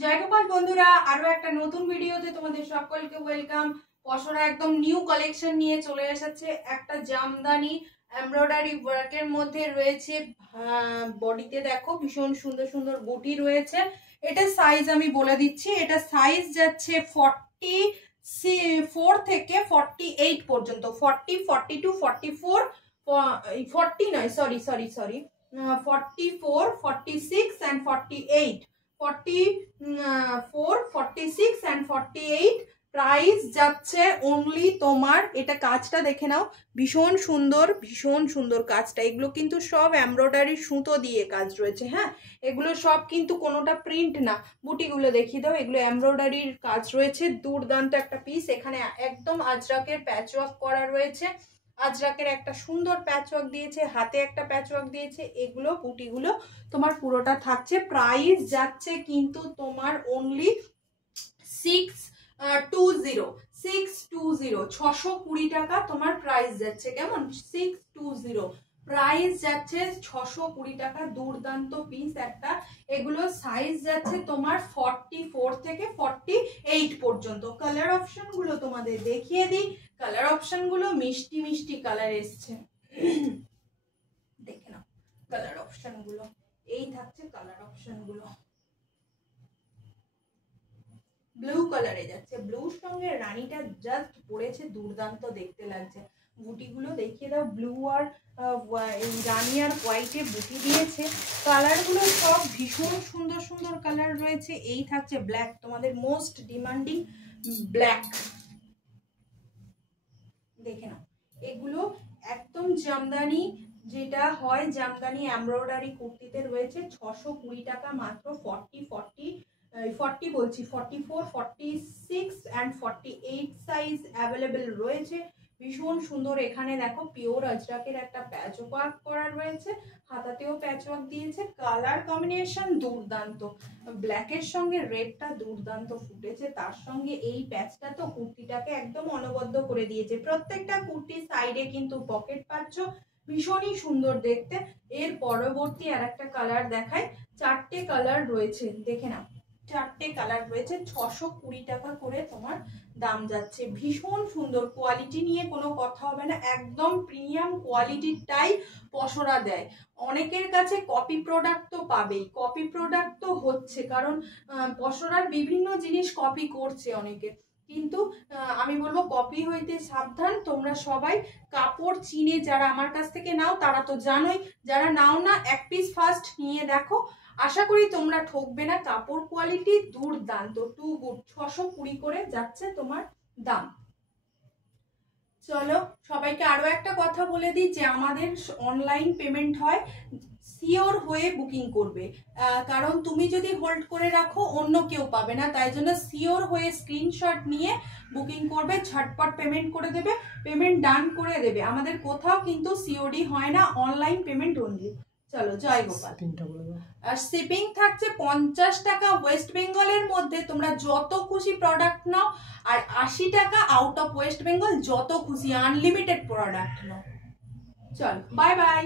জয় গোপাল বন্ধুরা, আরো একটা নতুন ভিডিওতে তোমাদের সকলকে ওয়েলকাম। পশরা একদম নিউ কালেকশন নিয়ে চলে এসেছে। একটা জামদানি এমব্রয়ডারি ওয়ার্কের মধ্যে রয়েছে। বডিতে দেখো ভীষণ সুন্দর সুন্দর বুটি রয়েছে। এটা সাইজ আমি বলে দিচ্ছি, এটা সাইজ যাচ্ছে 44 থেকে 48 পর্যন্ত। 40, 42, 44, 40 নয়, সরি 44, 46 and 48, 44, 46 and 48 প্রাইস যাচ্ছে অনলি তোমার। এটা কাজটা দেখে নাও, ভীষণ সুন্দর কাজটা। এগুলো কিন্তু সব এমব্রয়ডারি সুতো দিয়ে কাজ রয়েছে। হ্যাঁ, এগুলো সব কিন্তু কোনোটা প্রিন্ট না। বুটিগুলো দেখিয়ে দাও, এগুলো এমব্রয়ডারির কাজ রয়েছে। দুর্দান্ত একটা পিস। এখানে একদম আজরাকের প্যাচওয়ার্ক করা রয়েছে। আজরাকের একটা সুন্দর প্যাচওয়ার্ক দিয়েছে, হাতে একটা প্যাচওয়ার্ক দিয়েছে। এগুলো বুটিগুলো তোমার পুরোটা থাকছে। প্রাইস যাচ্ছে কিন্তু তোমার অনলি 620, 620 টাকা তোমার প্রাইস যাচ্ছে। কেমন? 620 প্রাইস যাচ্ছে, 620 টাকা। দুর্দান্ত পিস একটা। এগুলো সাইজ যাচ্ছে তোমার 44 থেকে 48 পর্যন্ত। কালার অপশন গুলো তোমাদের দেখিয়ে দিই। কালার অপশন গুলো মিষ্টি কালার এসছে, দেখে নাও। কালার অপশন গুলো এই থাকছে। কালার অপশন গুলো ব্লু কালারে যাচ্ছে, ব্লুর সঙ্গে রানীটা জাস্ট পড়েছে, দুর্দান্ত দেখতে লাগছে। বুটিগুলো দেখিয়ে দাও। ব্লু আর রানী আর হোয়াইটে বুটি দিয়েছে। কালারগুলো সব ভীষণ সুন্দর কালার রয়েছে। এই থাকছে ব্ল্যাক, তোমাদের মোস্ট ডিমান্ডিং ব্ল্যাক। দেখে নাও, এগুলো একদম জামদানি, যেটা হয় জামদানি এমব্রয়ডারি কুর্তিতে রয়েছে। 620 টাকা মাত্র। 44, 46 and 48 সাইজ অ্যাভেলেবেল রয়েছে। ভীষণ সুন্দর। এখানে দেখো পিওর আজরাকের একটা প্যাচওয়ার্ক করা রয়েছে, হাতাতেও প্যাচওয়ার্ক দিয়েছে। কালার কম্বিনেশন দুর্দান্ত। ব্ল্যাকের সঙ্গে রেডটা দুর্দান্ত ফুটেছে। তার সঙ্গে এই প্যাচটা তো কুর্তিটাকে একদম অনবদ্য করে দিয়েছে। প্রত্যেকটা কুর্তির সাইডে কিন্তু পকেট পাচ্ছ, ভীষণই সুন্দর দেখতে। এর পরবর্তী আর একটা কালার দেখায়। 4টে কালার রয়েছে, দেখে নাও। 4টে কালার রয়েছে। 620 টাকা করে তোমার দাম যাচ্ছে। ভীষণ সুন্দর কোয়ালিটি নিয়ে কোনো কথা হবে না, একদম প্রিমিয়াম কোয়ালিটিটাই পশরা দেয়। অনেকের কাছে কপি প্রোডাক্ট তো পাবেই, কপি প্রোডাক্ট তো হচ্ছে, কারণ পশরার বিভিন্ন জিনিস কপি করছে অনেকে। কিন্তু আমি বলবো কপি হইতে সাবধান। তোমরা সবাই কাপড় চিনে যারা আমার কাছ থেকে নাও তারা তো জানোই, যারা নাও না এক পিস ফার্স্ট নিয়ে দেখো, আশা করি তোমরা ঠকবে না। কাপড় কোয়ালিটি দুর্দান্ত, টু গুড। 620 করে যাচ্ছে তোমার দাম। চলো সবাইকে আরো একটা কথা বলে দিই যে আমাদের অনলাইন পেমেন্ট হয়, সিওর হয়ে বুকিং করবে। কারণ তুমি যদি হোল্ড করে রাখো অন্য কেউ পাবে না, তাই জন্য সিওর হয়ে স্ক্রিনশট নিয়ে বুকিং করবে। ঝটপট পেমেন্ট করে দেবে, পেমেন্ট ডান করে দেবে। আমাদের কোথাও কিন্তু সিওডি হয় না, অনলাইন পেমেন্ট অনলি। চলো, জয় গোপাল। আর শিপিং থাকছে 50 টাকা ওয়েস্ট বেঙ্গলের মধ্যে, তোমরা যত খুশি প্রোডাক্ট নাও। আর 80 টাকা আউট অফ ওয়েস্ট বেঙ্গল, যত খুশি আনলিমিটেড প্রোডাক্ট নাও। চল, বাই বাই।